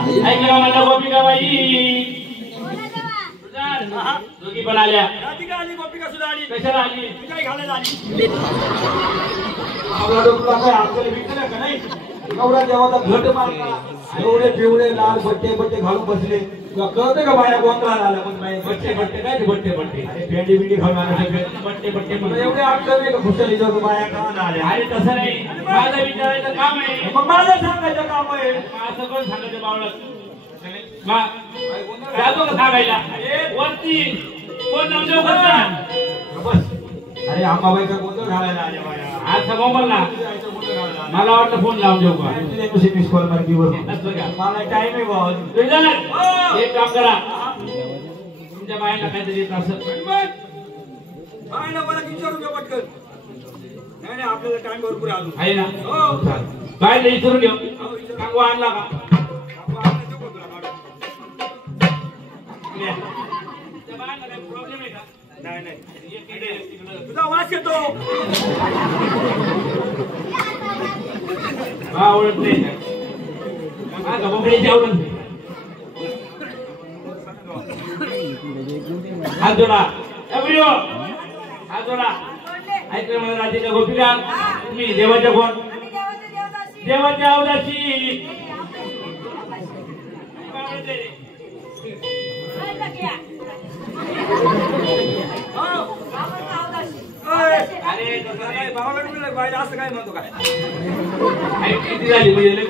ऐकलं माझ्या गोपिका बाई दोघी पण आल्या राधिका आली गोपिका सुद्धा आली कशाला आली काय घालायला आली आपला डोकला काय आपल्याला विकलं का नाही एवढा देवाचा घट मारला एवढे पिवळे लाल बट्टे बट्टे घालून बसले कळते का बाया गोंधळाला आला पण बाई बट्टे बट्टे काय बट्टे बट्टे अरे भेंडी बिंडी घालून आले बट्टे बट्टे मला एवढे अडचण नाही का खुशाली जातो बाया का आल्या अरे तसं नाही माझं विचारायचं काम आहे मग माझं सांगायचं काम आहे असं कोण सांगायचं बावळत जातो का सांगायला वरती कोण नामदेव करता बस अरे आंबाबाईचा गोंधळ घालायला आल्या बाया आज समोर ना गोंधळ घालायला मला वाटलं फोन लावून देऊ का मिस कॉल मार दिवस असं का मला टाइम आहे भाऊ एक काम करा तुमच्या बायांना काहीतरी येत असं बायला मला विचारून घ्या पटकन नाही नाही आपल्याला टाइम भरपूर आहे अजून आहे ना हो बायला विचारून घेऊ सांगू आणला का त्या बायांना काही प्रॉब्लेम आहे का नाही नाही एक इकडे, तिकडं. तुझा वास येतो आवडत नाही का बोकड्याची आवडत नाही हात जोडा एवढी हात जोडा ऐकलं मला राधिका गोपिका तुम्ही देवाच्या कोण देवाच्या अवदाशी अरे काय भावाला मिळालं बायला असं काय म्हणतो काय किती झाली म्हणजे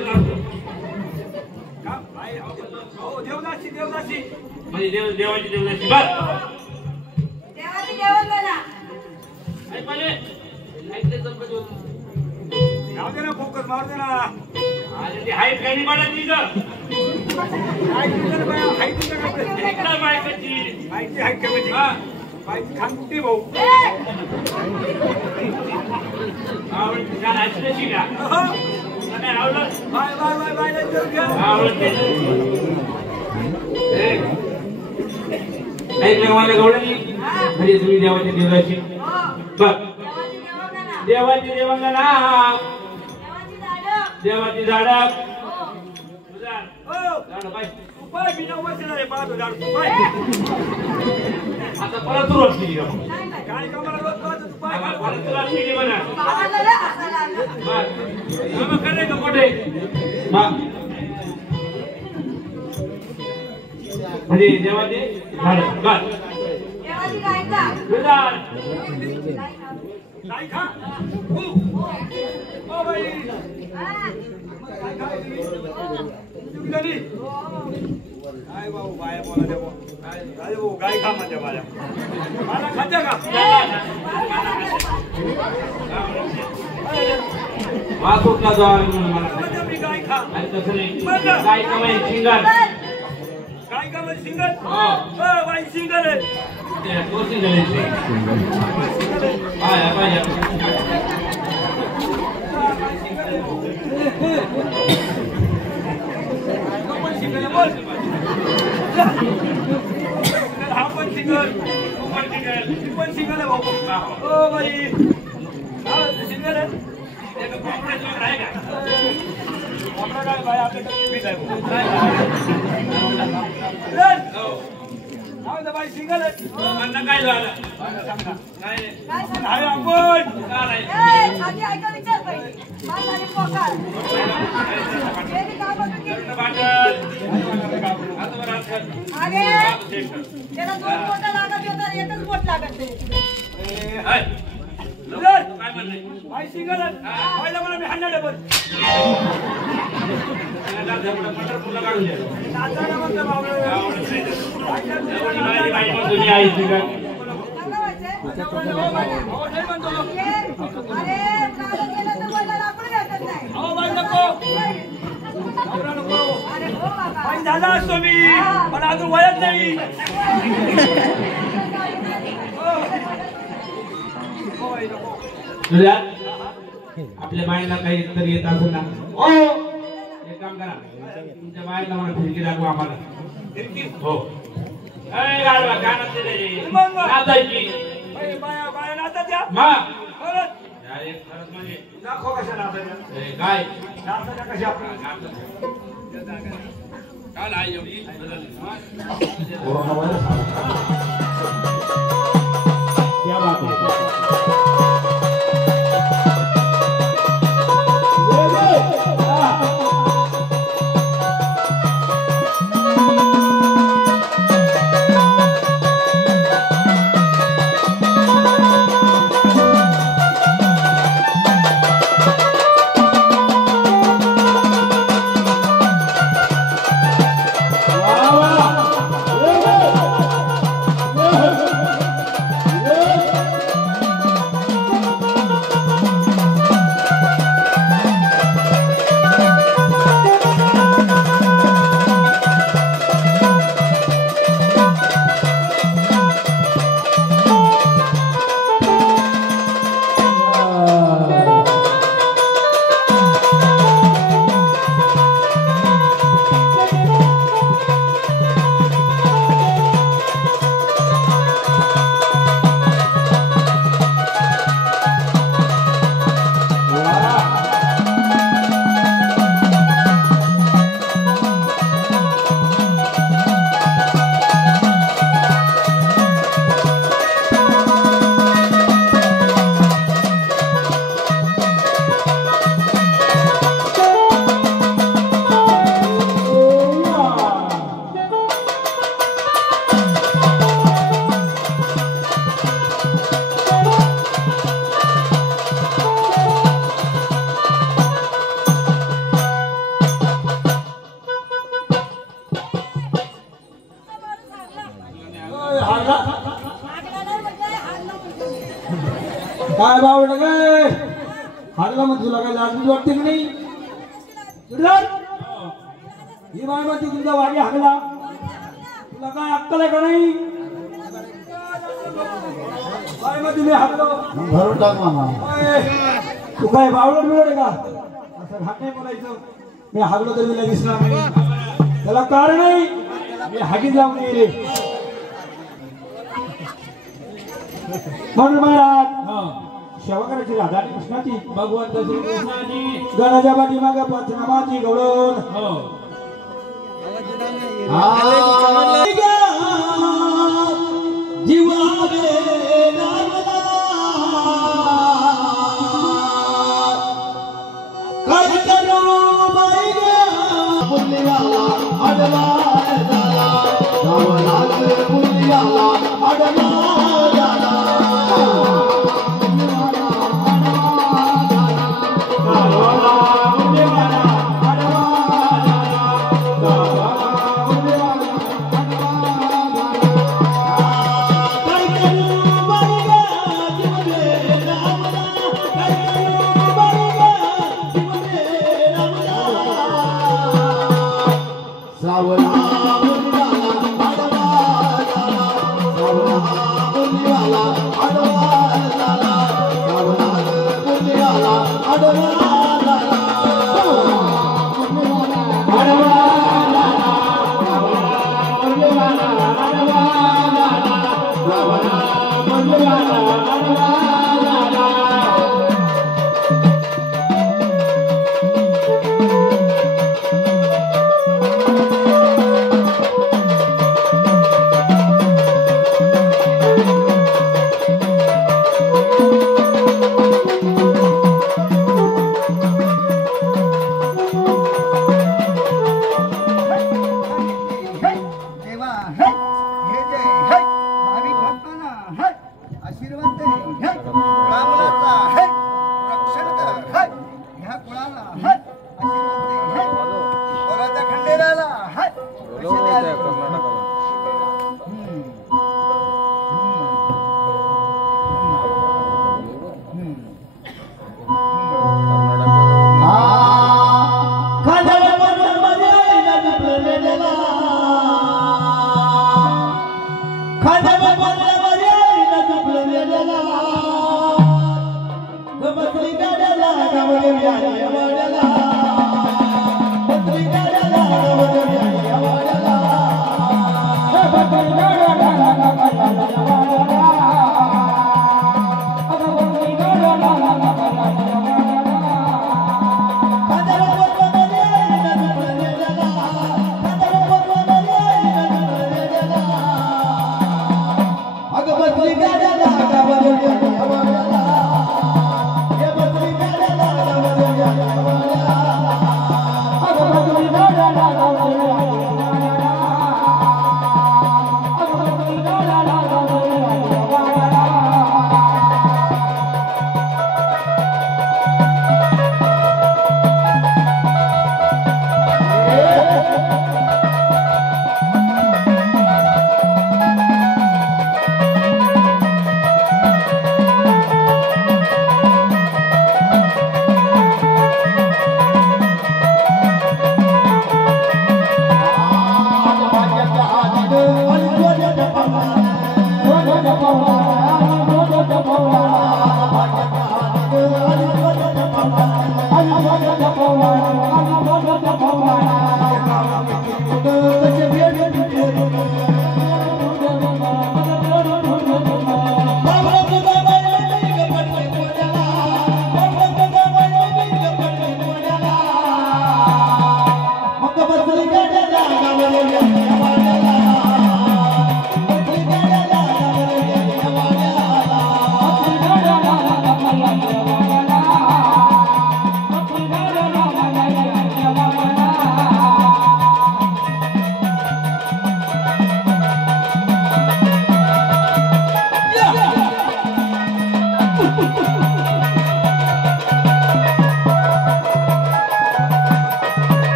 का बाय हो देवदासी देवदासी म्हणजे देवाची देवदाशी बस देवाची देवता जाऊ दे ना फोकस मारू दे ना ती हाईट काही पाडायची हाईट कमी बायची खान कुठे भाऊ बाय बाय बाय ऐकलं मला गवळणी म्हणजे तुम्ही देवाची देवदाशी बघ देवाची देवांगना देवाची झाडा पाय बिना वचनारे पाहतो झाड पाय आता परत सुरुवात केली का काय कामाला रोज पाहतो तू पाय परत सुरुवात केली म्हणा बाबाला हसायला आलं करे का कुठे म्हणजे देवाची झाड बस देवाची गायचा काय खा ओ बाई काय खा तुम्ही कधी काय भाऊ बाय बोला दे भाऊ काय भाऊ गाय खा म्हणते मला मला खाते का वास उठला जो मला मी गाय खा आणि तसं नाही काय कमाई शिंगार गाय का म्हणजे सिंगल हो बाई सिंगल आहे तो सिंगल आहे हा पण सिंगल पण सिंगल आहे भाऊ ओ बाई सिंगल आहे बाय आपल्याकडे बाई सिंगल आहे काय झालं नाही आपण छाती ऐका विचार बाई माझा आणि पोकार गेली का बघून गेली अरे त्याला दोन बोटं लागत होता एकच बोट लागत काय म्हणले बाई सिंगल आहे पहिला मला मी हाणणार डबल पंढरपूरला काढून द्या नाचायला म्हणतो बाबा तुम्ही आई सिंगल अरे काल गेलं तर बोलायला आपण भेटत नाही अहो बाई नको अरे हो बाबा बाई झाला असतो मी पण अजून वयच नाही तुझ्या आपल्या बाईला काही तरी येत असेल ना ओ एक काम करा तुमच्या बाईला मला फिरकी दाखवा आम्हाला हो गाडवा कानात नाचायची बाया बाया नाचत या मा खरंच खरंच म्हणजे दाखव कशा नाचायच्या काय नाचायच्या कशा काल आई एवढी कोरोना वायरस क्या बात है काय बावड काय हाडला मग तुला काय लाज वाटते की नाही ही बाय मग तुमचा वाडी हागला तुला काय अक्कल आहे का नाही बाय मग तुम्ही हागलो भरून टाक मामा तू काय बावड मिळवले का असं हात नाही बोलायचं मी हागलो तर मी दिसणार नाही त्याला कारण नाही मी हागीत जाऊन येईल म्हणून महाराज सेवा करायची राधा आणि कृष्णाची भगवंत श्री कृष्णाची गणाच्या पाठीमागे पंचनामाची गवळण जीवावे काय करू बाई पुण्याला अडला झाला गावाला पुण्याला अडला झाला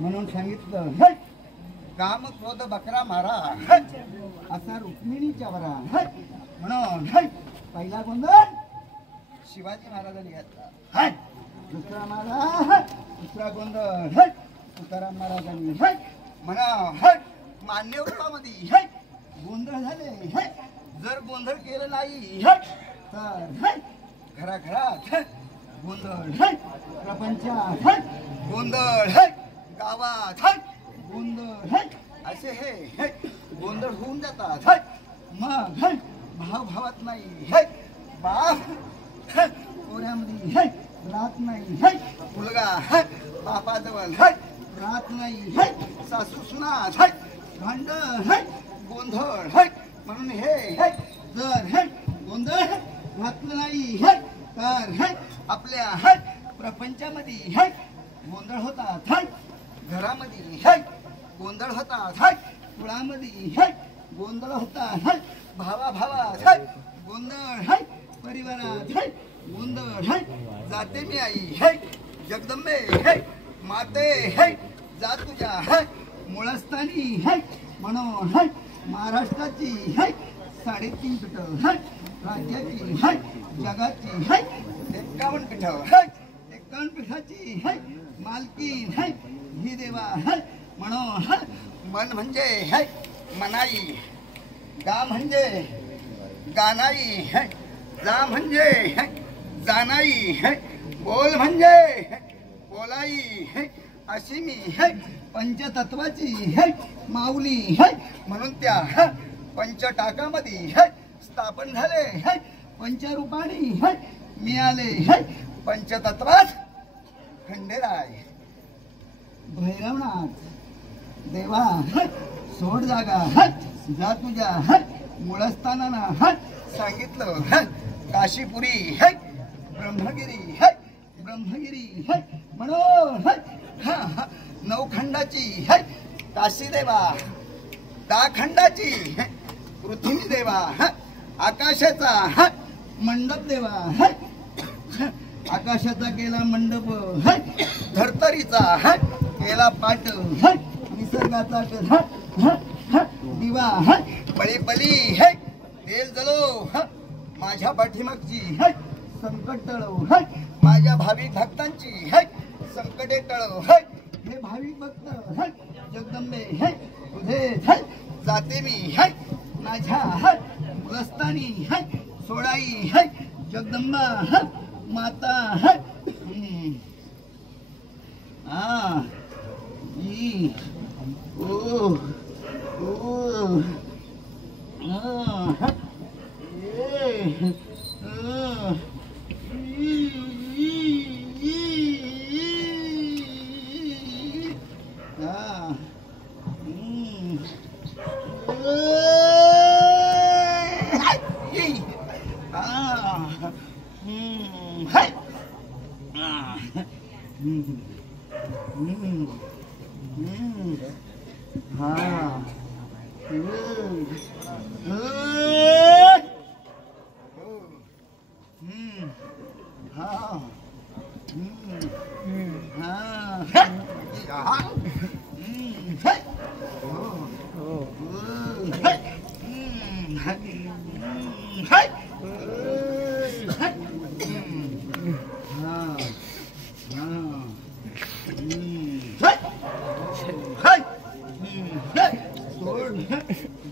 म्हणून सांगितलं काम क्रोध बकरा मारा असा रुक्मिणीच्या वरा म्हणून पहिला गोंधळ शिवाजी महाराजांनी घेतला, दुसरा गोंधळ तुकाराम महाराजांनी म्हणा मान्य रूपामध्ये गोंधळ झाले. जर गोंधळ केलं नाही तर घराघरात गोंधळ, प्रपंचात गोंधळ, गावात गोंधळ, असे हे गोंधळ होऊन जातात. मग भावात नाही, बाप पोऱ्यामध्ये राहत नाही, मुलगा बापाजवळ राहत नाही, सासू सुनात भांड गोंधळ. म्हणून हे जर गोंधळ घातलं नाही तर आपल्या प्रपंचामध्ये गोंधळ होतात, घरामध्ये गोंधळ होतात, कुळामध्ये गोंधळ होतात, भावाभावात गोंधळ, परिवारात गोंधळ. जाते मी आई जगदंबे माते जा तुझ्या मुळस्थानी म्हणून महाराष्ट्राची 3.5 पीठ, राज्याची जगाची 51 पीठ, 51 पीठाची मालकीन ही देवा. म्हणून मन म्हणजे मनाई, गा म्हणजे गानाई, जा म्हणजे जानाई, बोल म्हणजे बोलाई अशी मी पंचतत्वाची माऊली म्हणून त्या पंचटाकामध्ये स्थापन झाले पंचरूपाणी मिळाले पंचतत्वात खंडेराय भैरवनाथ देवा सोड जागा जा तुझ्या मूळस्थानाना सांगितलं काशीपुरी ब्रह्मगिरी ब्रह्मगिरी म्हणून नवखंडाची काशी देवा दहा खंडाची पृथ्वी देवा आकाशाचा मंडप देवा आकाशाचा केला मंडप धर्तरीचा केला पाट निसर्गाचा दिवा पळी पळी तेल जलो माझ्या पाठीमागची संकट टळव माझ्या भाविक भक्तांची संकटे टळव हे भाविक भक्त जगदंबे तुझे जाते मी माझ्या मुलस्थानी सोडाई जगदंबा माता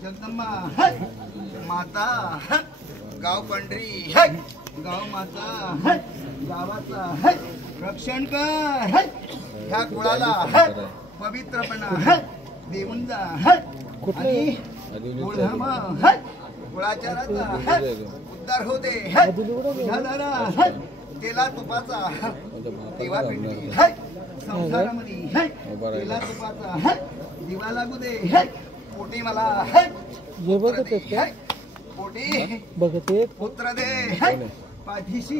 जगदंबा माता गाव पंढरी गाव माता गावाचा रक्षण कर ह्या कुळाला पवित्रपणा देऊन जा आणि कुळधर्म कुळाचाराचा उद्धार होते तेला तुपाचा दिवा पेटली संसारामध्ये तेला तुपाचा दिवा लागू दे पोटी मला पोटी बघते पुत्र दे पाठीशी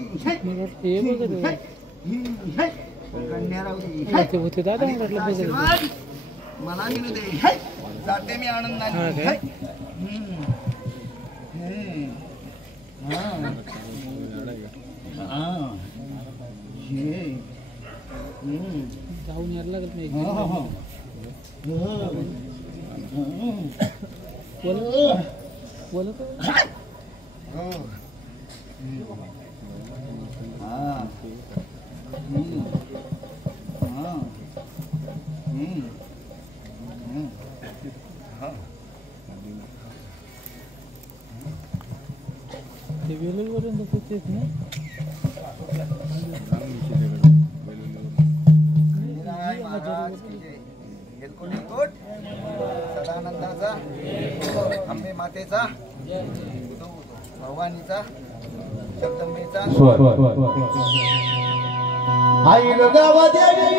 कन्यारावली आशीर्वाद मला मिळू दे जाते मी आनंदाने जाऊन यायला लागत नाही ते वेलूरवरून तेच ना सदानंदाचा अंबे मातेचा भवानीचा जगदंबेचा आई गावा देवी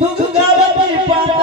तू गावाची पाणी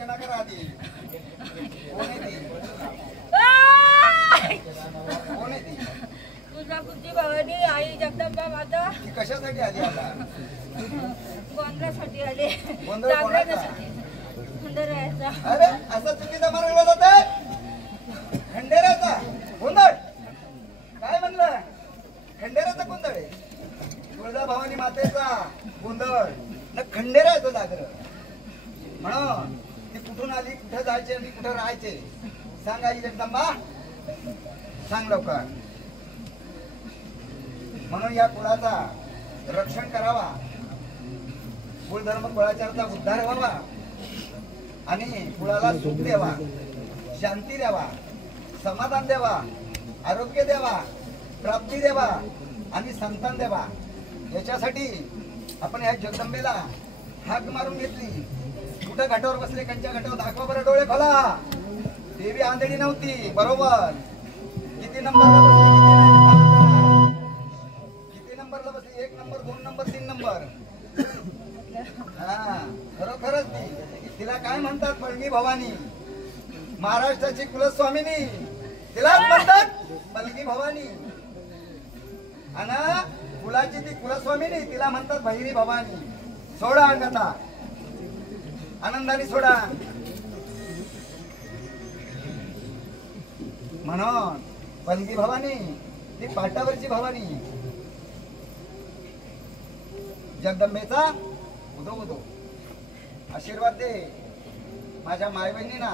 गर्जना करा आधी. कोण आहे ती? कोण आहे ती? तुझा बुद्धी भवानी आई जगदंबा माता ती कशासाठी आली आता? गोंधळासाठी आले. गोंधळ कोणाचा? खंडेरायाचा. अरे असा चुकीचा मार्ग जातोय खंडेराचा गोंधळ. काय म्हणलं? खंडेराचा गोंधळ आहे. तुळजाभवानी मातेचा गोंधळ न खंडेराचं जागर. म्हणून ती कुठून आली, कुठं जायचे आणि कुठं राहायचे सांग आई जगदंबा, सांग लवकर. म्हणून या कुळाचा रक्षण करावा, कुळधर्म कुळाचाराचा उद्धार व्हावा आणि कुळाला सुख द्यावा, शांती द्यावा, समाधान द्यावा, आरोग्य द्यावा, प्राप्ती द्यावा आणि संतान द्यावा. याच्यासाठी आपण या जगदंबेला हाक मारून घेतली. कुठं घाटावर बसले, कंच्या घाटावर दाखवा बरं, डोळे खोला. देवी आंधळी नव्हती, बरोबर. किती नंबरला बसली, किती नंबरला बसली? 1 नंबर, 2 नंबर, 3 नंबर. हा खरोखरच तिला काय म्हणतात? पळणी भवानी, महाराष्ट्राची कुलस्वामिनी. तिलाच म्हणतात पलगी भवानी. आणि कुलाची ती कुलस्वामिनी, तिला म्हणतात भैरी भवानी. सोडा अंगता, आनंदाने सोडा. म्हणून पलगी भवानी ती पाटावरची भवानी. जगदंबेचा उदो उदो आशीर्वाद दे माझ्या माय बहिणींना.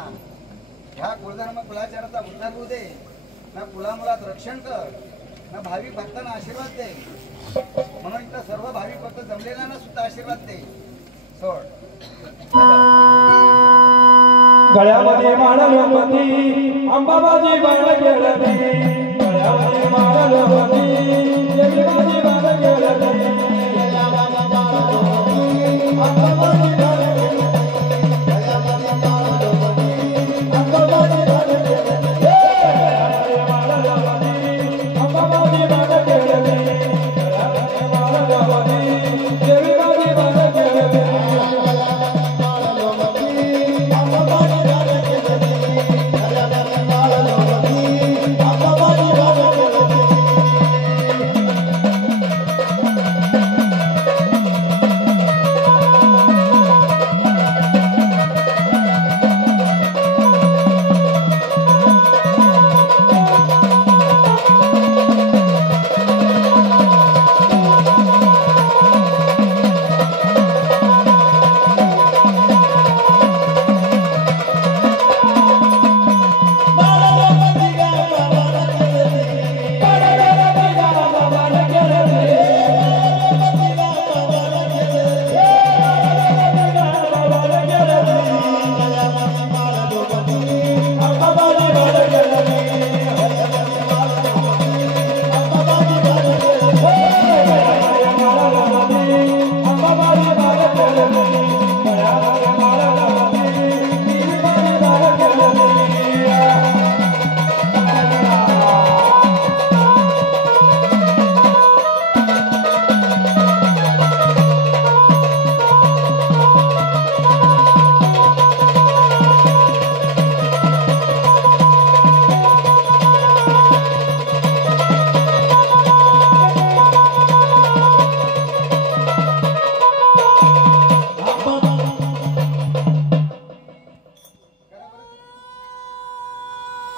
ह्या कुलधर्म कुलाचाराचा उद्धार होऊ दे. ना कुलामुलात रक्षण कर, ना भाविक भक्तांना आशीर्वाद दे. म्हणून इथं सर्व भाविक भक्त जमलेल्यांना सुद्धा आशीर्वाद दे. सोड. गळ्यामध्ये माळ गणपती, अंबाबाजी बाळ खेळती. गळ्यामध्ये माळ गणपती, देवीबाजी बाळ खेळती. गळ्यामध्ये माळ गणपती, अंबाबाजी बाळ खेळती. गळ्यामध्ये माळ गणपती, अंबाबाजी बाळ खेळती. गळ्यामध्ये माळ गणपती, अंबाबाजी बाळ खेळती. गळ्यामध्ये माळ गणपती, देवीबाजी बाळ खेळती.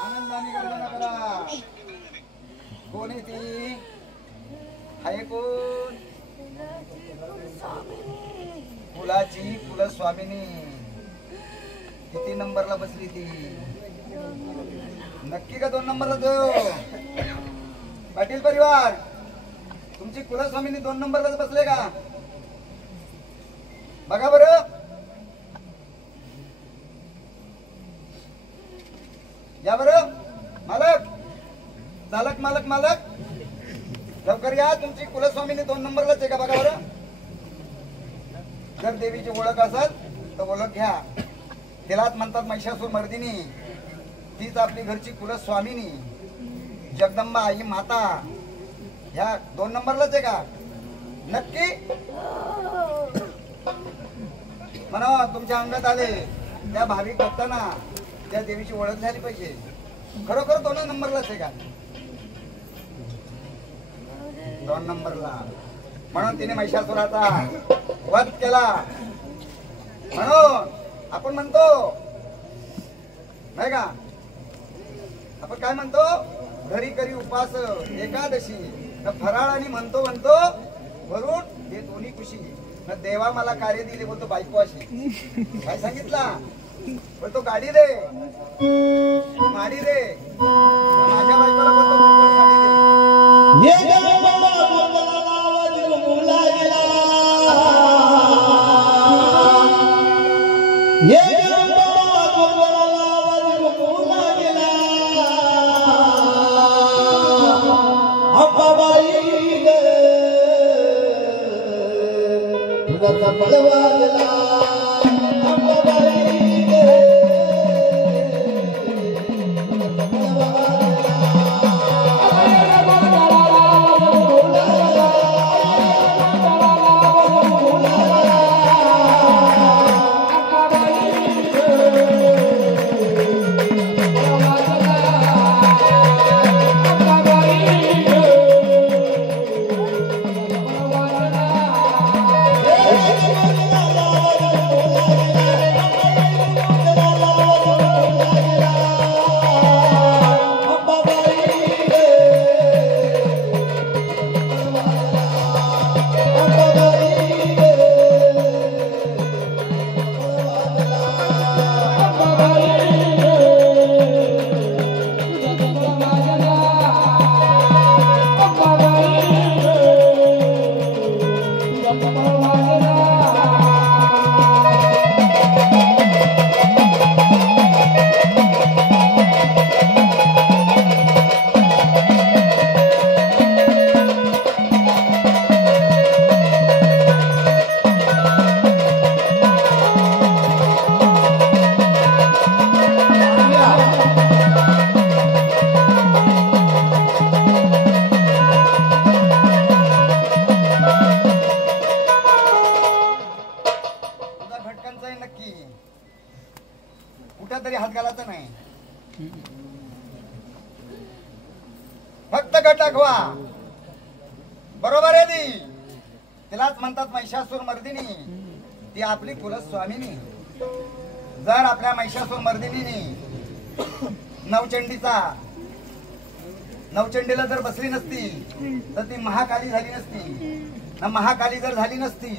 आनंदाने गर्जना करा. कोण आहे ती? आहे कोण? कुलाची कुलस्वामिनी. किती नंबरला बसली ती? नक्की का 2 नंबरला जाऊ? पाटील परिवार, तुमची कुलस्वामिनी 2 नंबरलाच बसले का? बघा बरं. या बरं मालक, चालक, मालक, मालक लवकर या. तुमची कुलस्वामिनी 2 नंबरलाच आहे का? बघा बरं. जर देवीची ओळख असेल तर ओळख घ्या. तिलाच म्हणतात महिषासूर मर्दिनी. तीच आपली घरची कुलस्वामिनी जगदंबा आई माता. ह्या 2 नंबरलाच आहे का? नक्की म्हणा. तुमच्या अंगात आले त्या भाविक भक्तांना त्या देवीची ओळख झाली पाहिजे. खरोखर 2 नंबरलाच आहे का? 2 नंबरला. म्हणून तिने महिषासुराचा वध केला. म्हणून आपण म्हणतो नाही का, आपण काय म्हणतो, घरी करी उपास एकादशी न फराळ आणि म्हणतो वरून हे दोन्ही खुशी न देवा मला कार्य दिले बोलतो बायको अशी. काय सांगितला बोलतो गाडी दे गाडी दे, माझ्या बायकोला बोलतो मोकळी गाडी दे. तरी हात घालायचा नाही, फक्त गट दाखवा. बरोबर आहे ती, तिलाच म्हणतात महिषासूर मर्दिनी. ती आपली कुलस्वामिनी. जर आपल्या महिषासूर मर्दिनीने नवचंडीला जर बसली नसती तर ती महाकाली झाली नसती. महाकाली जर झाली नसती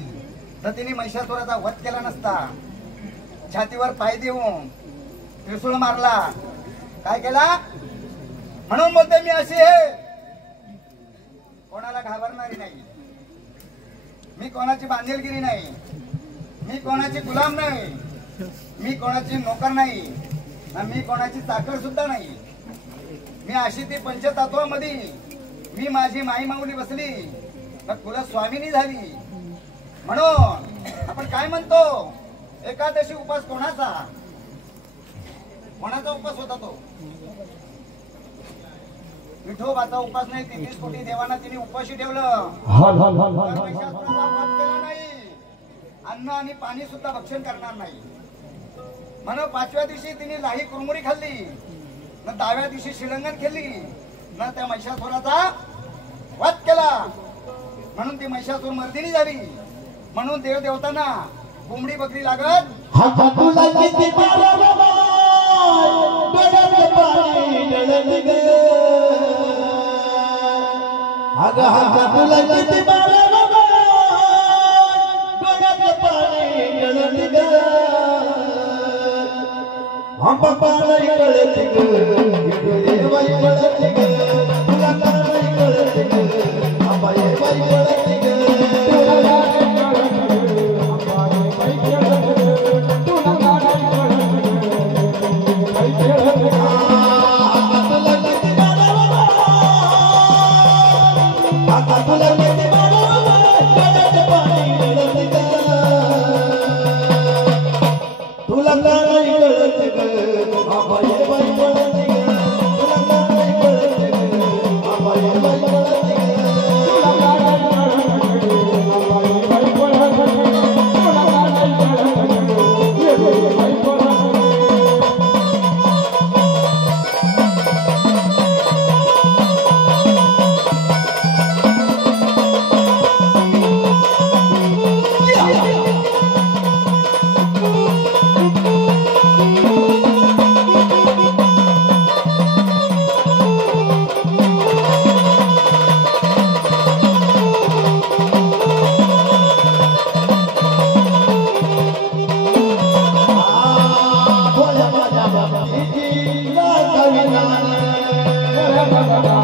तर तिने महिषासुराचा वध केला नसता. छातीवर पाय देऊन त्रिशूळ मारला. काय केला? म्हणून बोलते मी अशी आहे, कोणाला घाबरणारी नाही, मी कोणाची बांधिलगिरी नाही, मी कोणाची गुलाम नाही, मी कोणाची नोकर नाही, मी कोणाची चाकर सुद्धा नाही. मी अशी ती पंचतत्वामध्ये मी माझी माई माऊली बसली तर कुलस्वामिनी झाली. म्हणून आपण काय म्हणतो, एकादशी उपास कोणाचा उपास होता? तो विठोबाचा उपास नाही. 33 कोटी देवांना तिने उपाशी ठेवलं. केला नाही. अन्न आणि पाणी सुद्धा भक्षण करणार नाही. म्हणून 5व्या दिवशी तिने लाही कुरमुरी खाल्ली, न 10व्या दिवशी शिलंगण केली, न त्या महिषासुराचा वध केला. म्हणून ती महिषासूर मर्दिनी झाली. म्हणून देव देवतांना कोंबडी बकरी लागत. Thank you.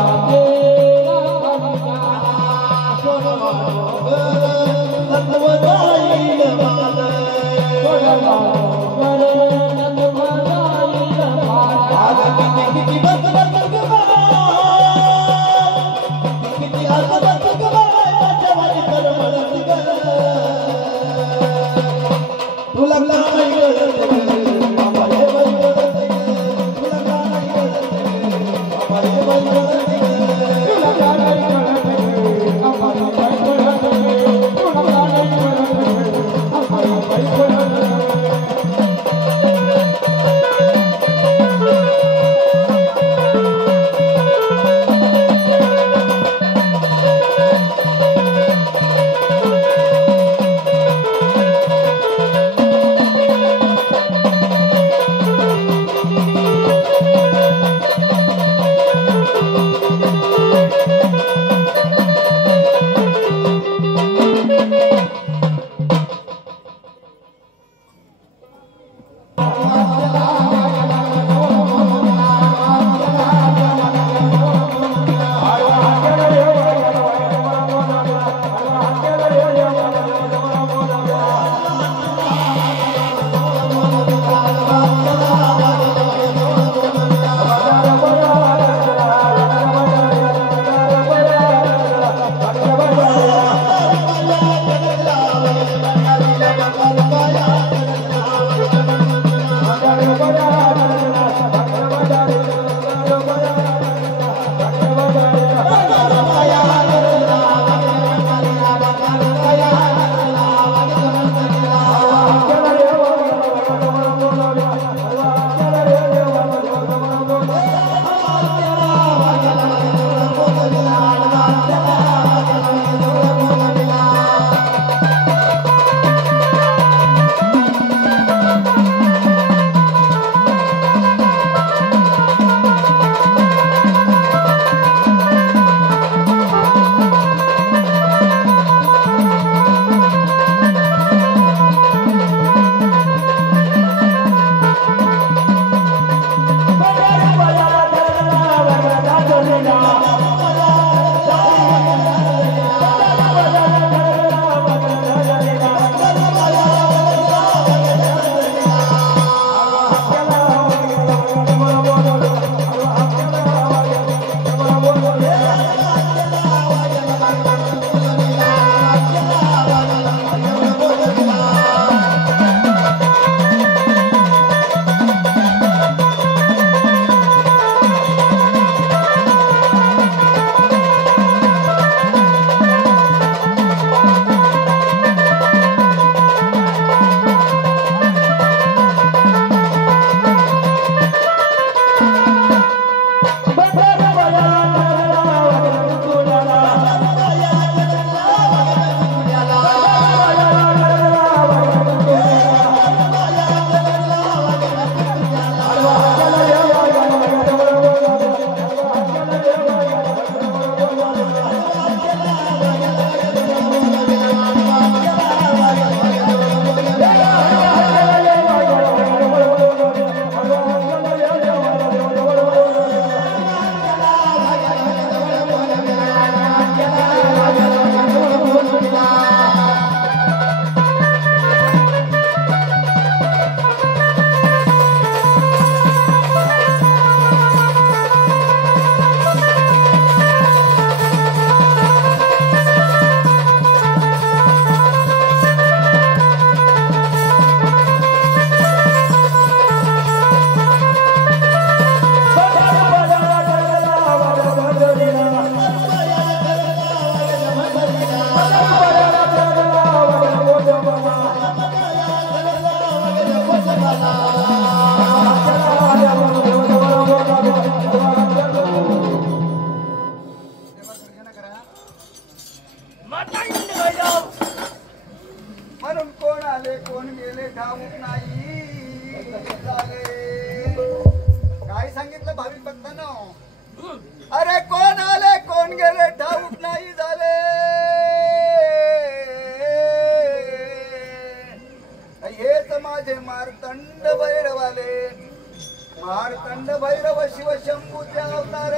मार्तंड भैरव शिव शंभूचे अवतार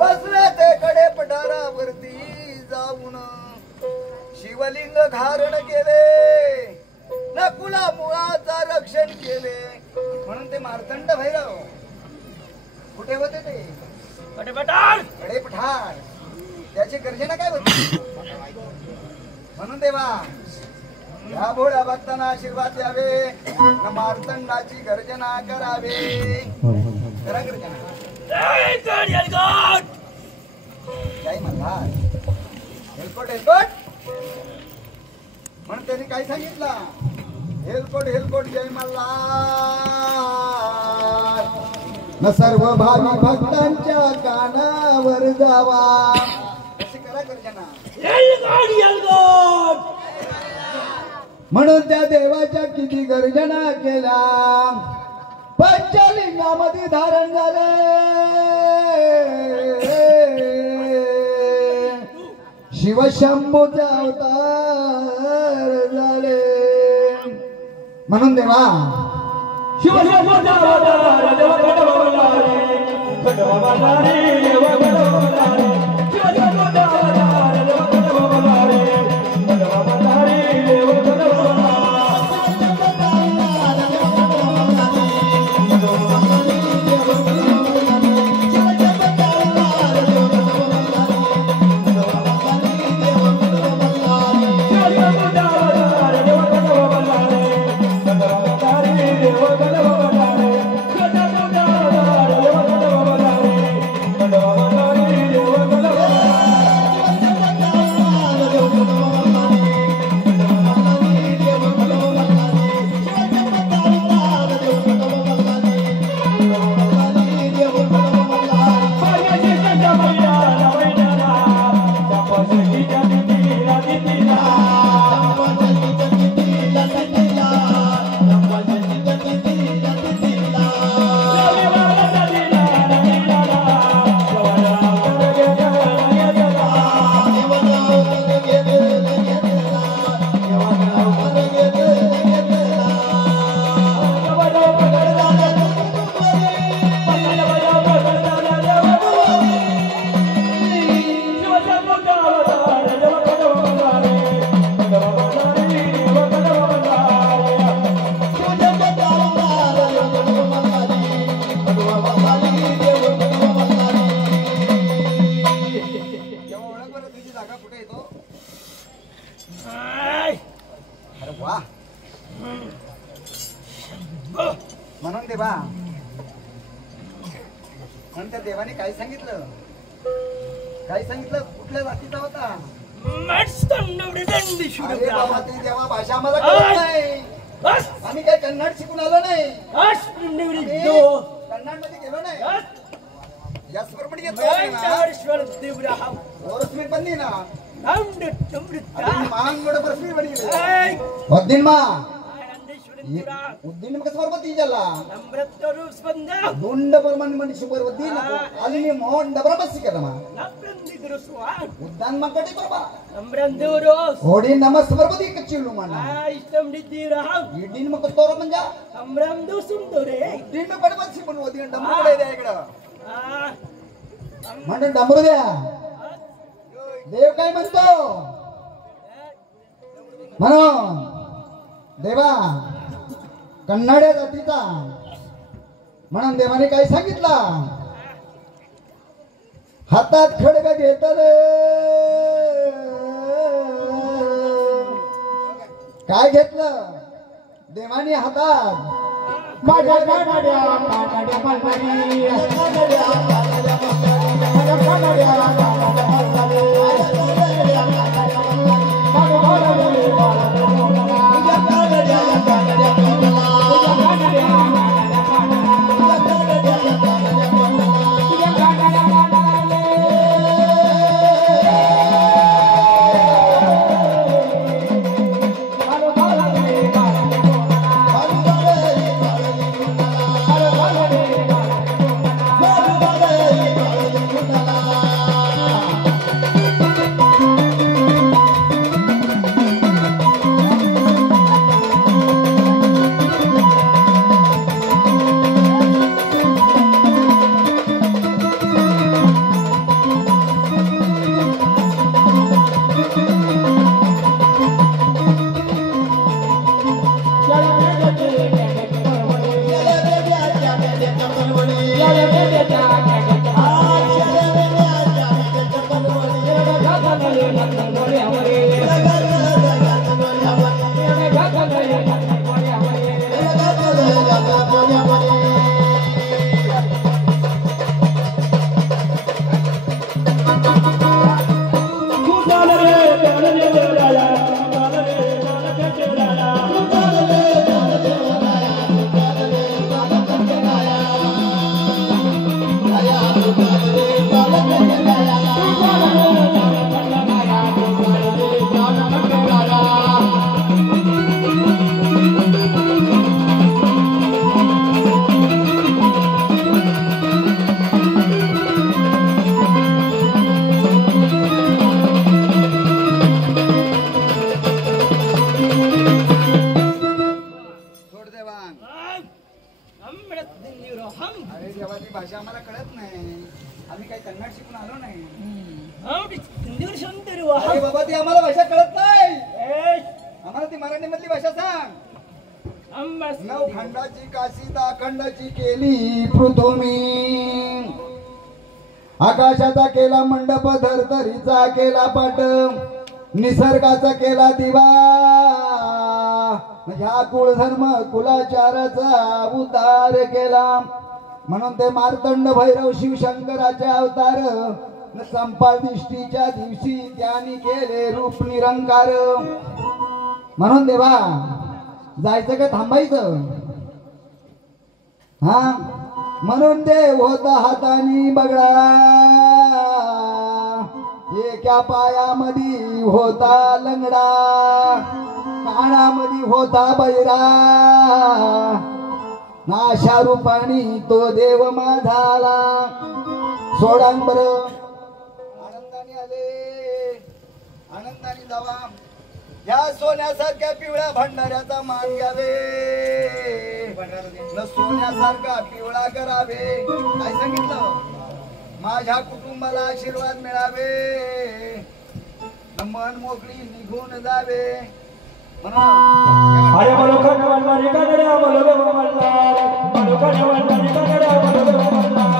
बसले ते कडे पठारावरती जाऊन शिवलिंग धारण केले नकुला मुळाचा रक्षण केले म्हणून ते मार्तंड भैरव कुठे होते ते कडे पठार त्याची गर्जना काय होती म्हणून देवा या भोळ्या भक्तांना आशीर्वाद द्यावे न मार्तंडाची गर्जना करावे करा गर्जना जय मल्हार हेलकोट हेलकोट म्हणून त्यांनी काय सांगितलं हेलकोट हेलकोट जय मल्हार न सर्व भावी भक्तांच्या कानावर जावा अशी करा गर्जना म्हणून त्या देवाच्या किती गर्जना केल्या पंचलिंगामध्ये धारण झाले शिवशंभूचा अवतार झाले म्हणून देवा शिवशंभूचा अवतार देव खंडोबारे खंडोबारे देव खंडोबारे शिवशंभूचा अवतार देव खंडोबारे खंडोबारे देव म्हणून देवा म्हणून त्या देवाने काय सांगितलं कुठल्या जातीचा होता अरे बाबा ती देवा भाषा आम्हाला कळत नाही आम्ही काय कन्नड शिकून आलो नाही कन्नड मध्ये गेलो नाही या सुरपडी ओरसमी पण नाही ना मांगोड परसमी बनी उद्दीन मा उद्दीन कसं बरोबर ती जल्ला दोंड परमान मनुष्य बरोबर अली मोहन डबरा बस के रमा उद्दान मकटे बाबा होडी नमस बरोबर ती कच्चिलू माना इडीन मक तोर म्हणजे अमरामदू सुंदरे उद्दीन में बड बस पण उद्दीन डमरू द्या इकडं म्हणजे डमरू द्या देव काय म्हणतो म्हणून देवा कन्नड जातीचा म्हणून देवाने काय सांगितलं हातात खडग घेतले काय घेतलं देवाने हातात माझ्या कानाड्या अरे देवा ती भाषा आम्हाला कळत नाही. आम्ही काही कन्नड शिकून आलो नाही. अरे बाबा ती आम्हाला भाषा कळत नाही. आम्हाला ती मराठी मधली भाषा सांग. नऊ खंडाची काशी खंडाची केली पृथ्वी, आकाशाचा केला मंडप, धरतरीचा केला पाट, निसर्गाचा केला दिवा, ह्या कुळधर्म कुलाचाराचा उद्धार केला. म्हणून ते मार्तंड भैरव शिवशंकराचे अवतार, संपादिष्टीच्या दिवशी त्यांनी केले रूप निरंकार. म्हणून देवा जायचं का थांबायचं? हा म्हणून देव होता हातानी बगडा, एका पायामध्ये होता लंगडा, कानामध्ये होता बैरा, नाशा रूपानी तो देव माझाला. सोडांबर आनंदाने आले, आनंदाने जावा. या सोन्यासारख्या पिवळ्या भंडाऱ्याचा मान घ्यावे, न सोन्यासारखा पिवळा करावे. काय सांगितलं? माझ्या कुटुंबाला आशीर्वाद मिळावे, न मन मोकळी निघून जावे. अरे बोलो कणवंतारी कणड्या बोलो देव मल्हार, बोलो कणवंतारी कणड्या बोलो देव मल्हार.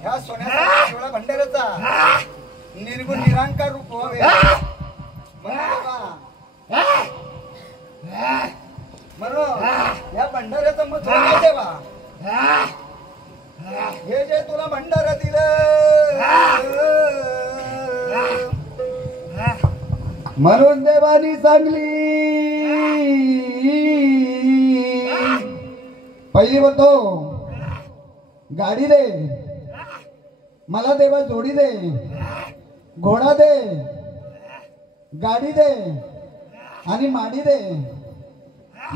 ह्या सोन्याचा शिवळा भंडाऱ्याचा निर्गुण निरांकार रूप व्हावे. म्हणून या भंडाऱ्याचं मत होणार देवा. हे जे तुला भंडारा दिलं, म्हणून देवानी चांगली पहिली बोलतो गाडी दे मला, देवा जोडी दे, घोडा दे, गाडी दे आणि माडी दे.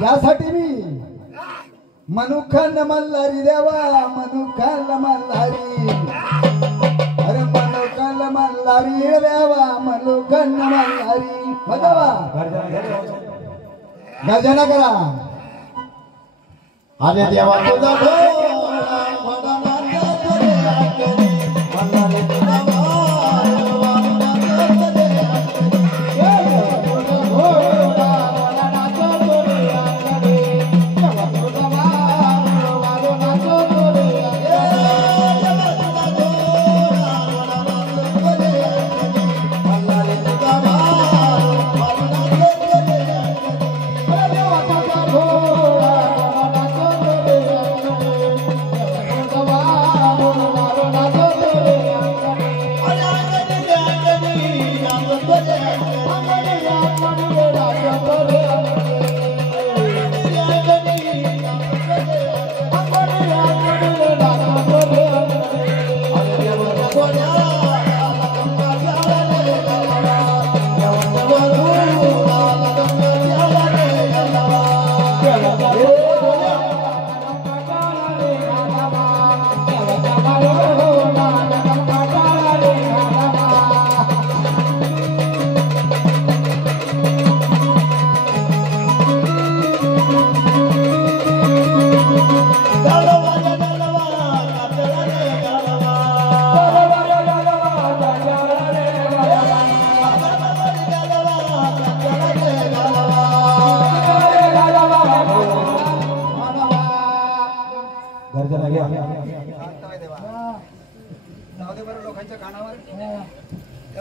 यासाठी मी मनुखान मल्हारी देवा, मनुखान मल्हारी. अरे मनुखान मल्हारी देवा, मनुखान मल्हारी. बघा गर्जना करा. अरे देवा तुझा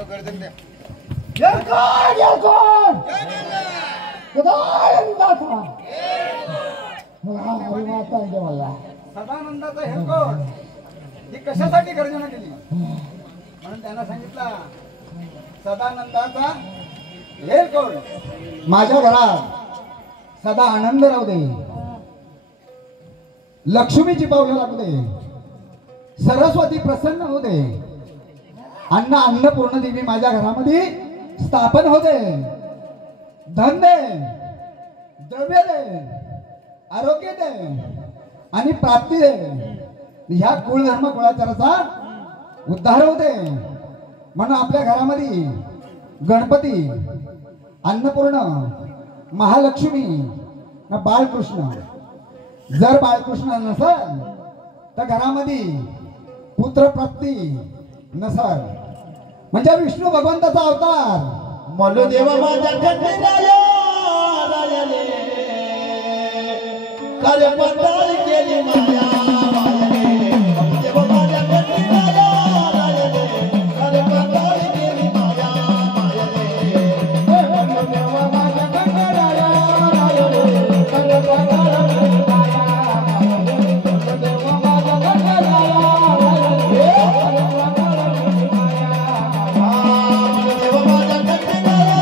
गर्दन द्या सदानंदाचा हेलकोट ही कशासाठी गर्जना केली म्हणून त्यांना सांगितलं सदानंदाचा हेलकोट माझ्या घरात सदा आनंद राहू दे, लक्ष्मीची पावलं लागू दे, सरस्वती प्रसन्न होऊ दे, अन्नपूर्ण देवी माझ्या घरामध्ये स्थापन होते, धन दे, द्रव्य दे, आरोग्य दे आणि प्राप्ती दे, ह्या कुळधर्म कुळाचाराचा उद्धार होते. म्हणून आपल्या घरामध्ये गणपती, अन्नपूर्ण, महालक्ष्मी, बाळकृष्ण, जर बाळकृष्ण नसल तर घरामध्ये पुत्रप्राप्ती नसल, म्हणजे विष्णू भगवंताचा अवतार. मलुदेवा माझ्या खंडीराया रायाने करपताळ केली माया मायाने. मलुदेवा माझ्या खंडीराया रायाने करपताळ केली माया मायाने. मलुदेवा माझ्या खंडीराया रायाने करपताळ केली माया मायाने. मलुदेवा माझ्या खंडीराया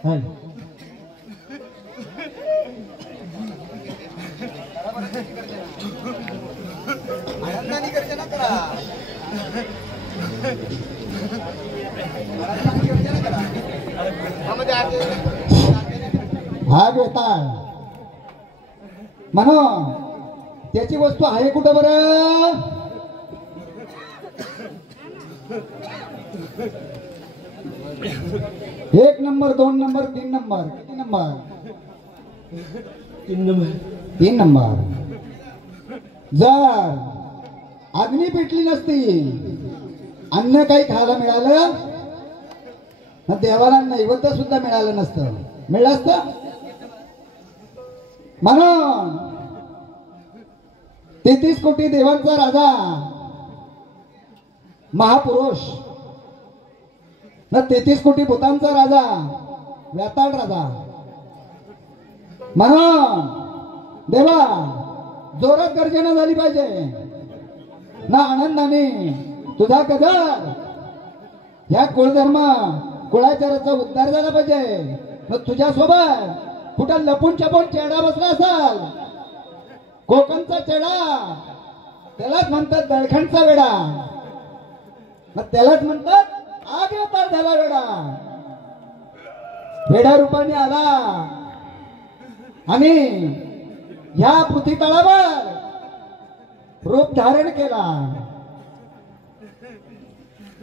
आनंदाने गर्जना करा. गर्जना करा. हा बेताळ म्हणून त्याची वस्तू आहे कुठं बरं? एक नंबर, दोन नंबर, तीन नंबर. किती नंबर? तीन नंबर. जर अग्नी पेटली नसती, अन्न काही खायला मिळालं ना, देवाला नैवेद्य सुद्धा मिळालं नसतं. मिळलं असतं म्हणून 33 कोटी देवांचा राजा महापुरुष ना, 33 कोटी भूतांचा राजा व्याताळ राजा. म्हणून देवा जोरात गर्जना झाली पाहिजे ना, आनंदाने तुझा कदर ह्या कुळधर्म कुळाचाराचा उद्धार झाला पाहिजे. मग तुझ्या सोबत कुठं लपून छपून चेडा बसला असाल, कोकणचा चेडा त्यालाच म्हणतात दळखंडचा वेडा, मग त्यालाच म्हणतात आग अवतार झाला वेडा. वेडा रूपाने आला आणि ह्या पृथ्वी तळावर रूप धारण केला.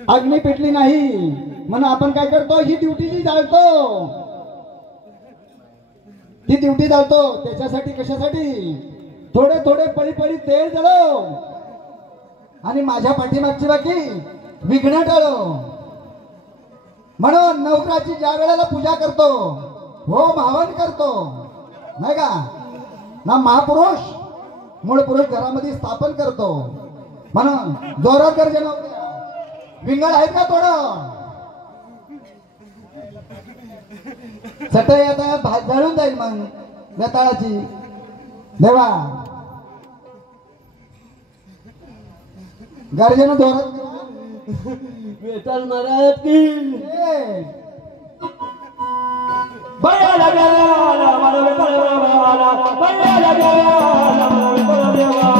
अग्नी पेटली नाही म्हणून आपण काय करतो, ही ड्युटी जी जाळतो, ती ड्युटी जाळतो त्याच्यासाठी. कशासाठी? थोडे थोडे पळी पळी तेल जळो आणि माझ्या पाठीमागची बाकी विघ्न टाळो. म्हणून नवग्रहाची ज्या वेळेला पूजा करतो, होम हवन करतो नाही का ना, महापुरुष मूळ पुरुष घरामध्ये स्थापन करतो. म्हणून जोरात गर्जना होते. विंगड आहेत का थोडं? चटई आता भात जळून जाईल मग वेताळाची. देवा गर्जना जोरात वेताळ महाराज की बयाला गेला मला वेताळ देवाला, बयाला गेला मला वेताळ देवाला.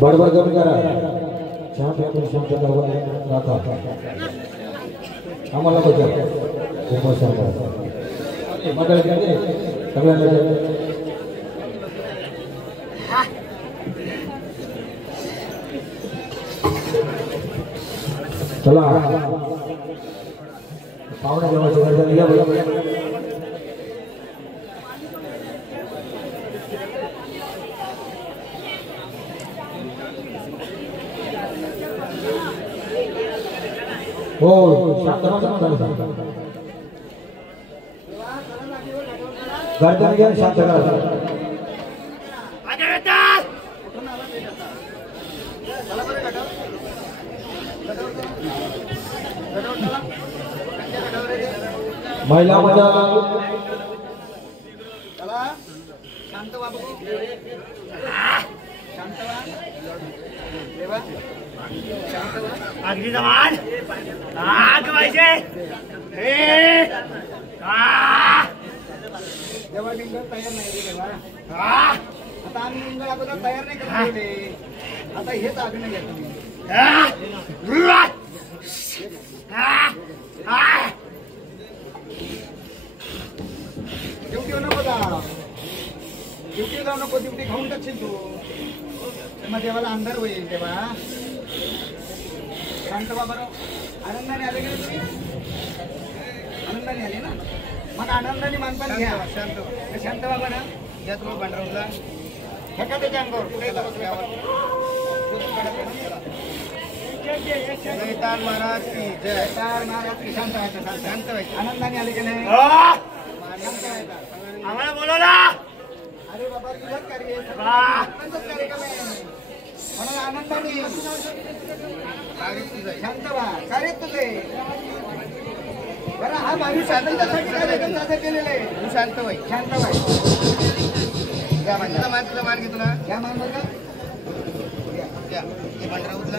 बडबड कमी करा चहा प्यायला शांतता राखा आम्हाला बघा खूप मंडळ सगळ्यांना चला पाहुणे जेव्हा या हो शांत गर्दन घ्या शांत करा महिला मंडळ शांत बाबू शांत अगदी जमान आग पाहिजे जेव्हा लिंगण तयार नाही रे तेव्हा आता आम्ही लिंगण अगोदर तयार नाही करत आता हेच अभिनय घ्या तुम्ही ड्युटी नको जा ड्युटी जाऊ नको ड्युटी खाऊन टाकशील तू मग देवाला अंधार होईल तेव्हा शांत बाबा आनंदाने आले गेले तुम्ही आनंदाने आले ना मग आनंदाने मानपान घ्या शांत बाबा ना घ्या तुम्ही भांडरावला फेका त्याच्या अंगावर कुठे महाराज की जय महाराज की शांत व्हायचं शांत व्हायचं आनंदाने आले की नाही आम्हाला बोलवला अरे बाबा तुझंच कार्यक्रम आहे म्हणून आनंदाने शांत व्हा कार्य तुझे बरं हा माणूस शांततेसाठी कार्यक्रम सादर केलेला आहे तू शांत व्हाय शांत व्हाय या माणसाला मान घे तुला या मान बघा या हे भांडरा उचला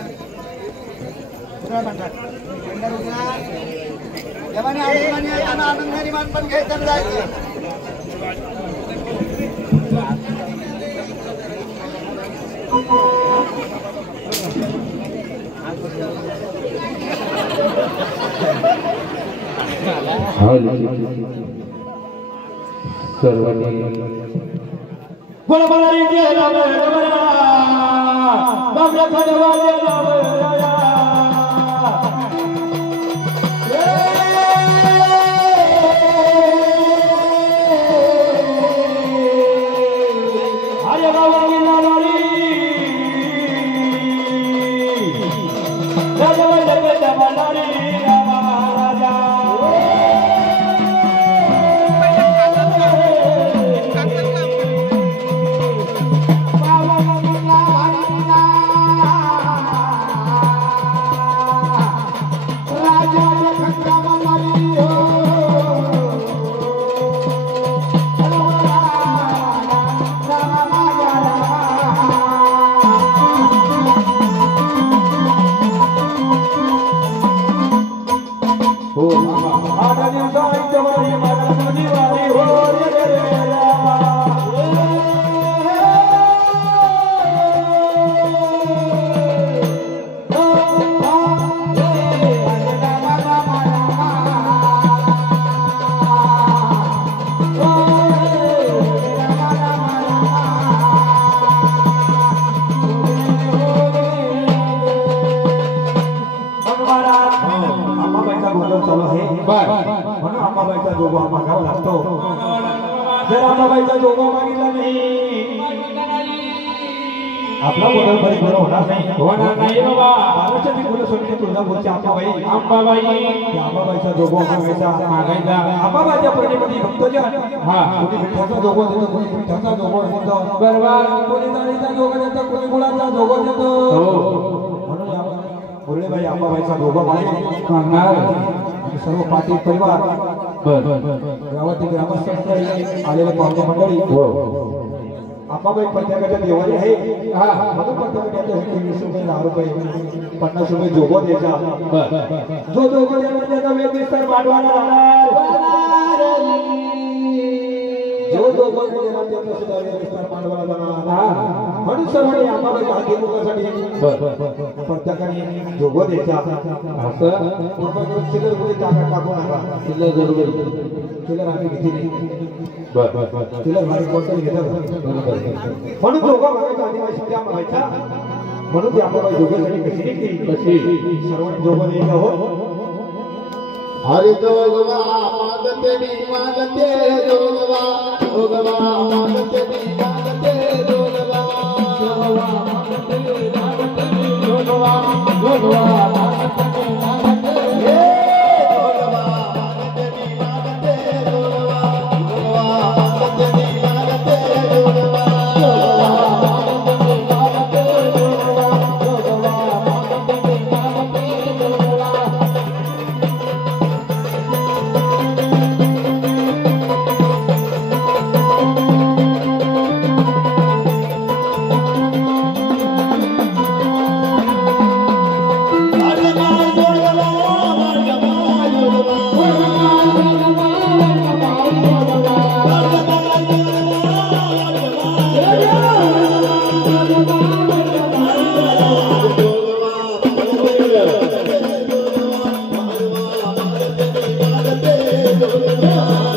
उचला भांडरा उचला जेव्हाने आनंदाने मान पण घ्यायचं जायचं आंबाबाईचा जोगा मागितला नाही आपला पोटामध्ये बरं होणार नाही होणार नाही बाबा बाराच्या ती मुलं सोडली तुळजापूरची आंबाबाई अंबाबाई त्या आंबाबाईचा जोगो मागायचा आंबाबाईच्या पौर्णिमेमध्ये भक्तजन कोणी विठ्ठाचा जोगो देतो कोणी विठ्ठाचा जोगो देतो बरोबर कोणी दाढीचा जोगो देतो कोणी गुळाचा जोगो देतो म्हणून मुरळीबाई आंबाबाईचा जोगो मागे सर्व पाटील परिवार गावातील ग्रामस्थ आलेले पाहुणे मंडळी आंबाबाई प्रत्येकाच्या देवारी आहे म्हणून प्रत्येकाच्या 20 रुपये 10 रुपये 50 रुपये जोगो द्यायचा जो जोगो देणार त्याचा वेगवेगळा वाढवायला राहणार जो जोगो देणार त्याचा सुद्धा वेगवेगळा वाढवायला राहणार म्हणून सर्वांनी आंबाबाईच्या हाती मुखासाठी प्रत्येकाने जोगो द्यायचा असं चिल्लर कुठे जागा टाकू नका चिल्लर आम्ही घेतली नाही चिल्लर भारी कोणतरी घेतात म्हणून जोगा मागायचा आदिवासी त्या मागायचा म्हणून ती आंबाबाई जोगासाठी कशी निघली सर्वांनी जोगा द्यायचा हो हरे जोगवा मागते मी मागते जोगवा जोगवा मागते मी मागते जोगवा जोगवा मागते मी मागते जोगवा जोगवा मागते मी मागते जोगवा मागते मी मागते जोगवा जोगवा मागते मी मागते जोगवा जोगवा मागते मी मागते जोगवा जोगवा मागते मी मागते जोगवा Yeah.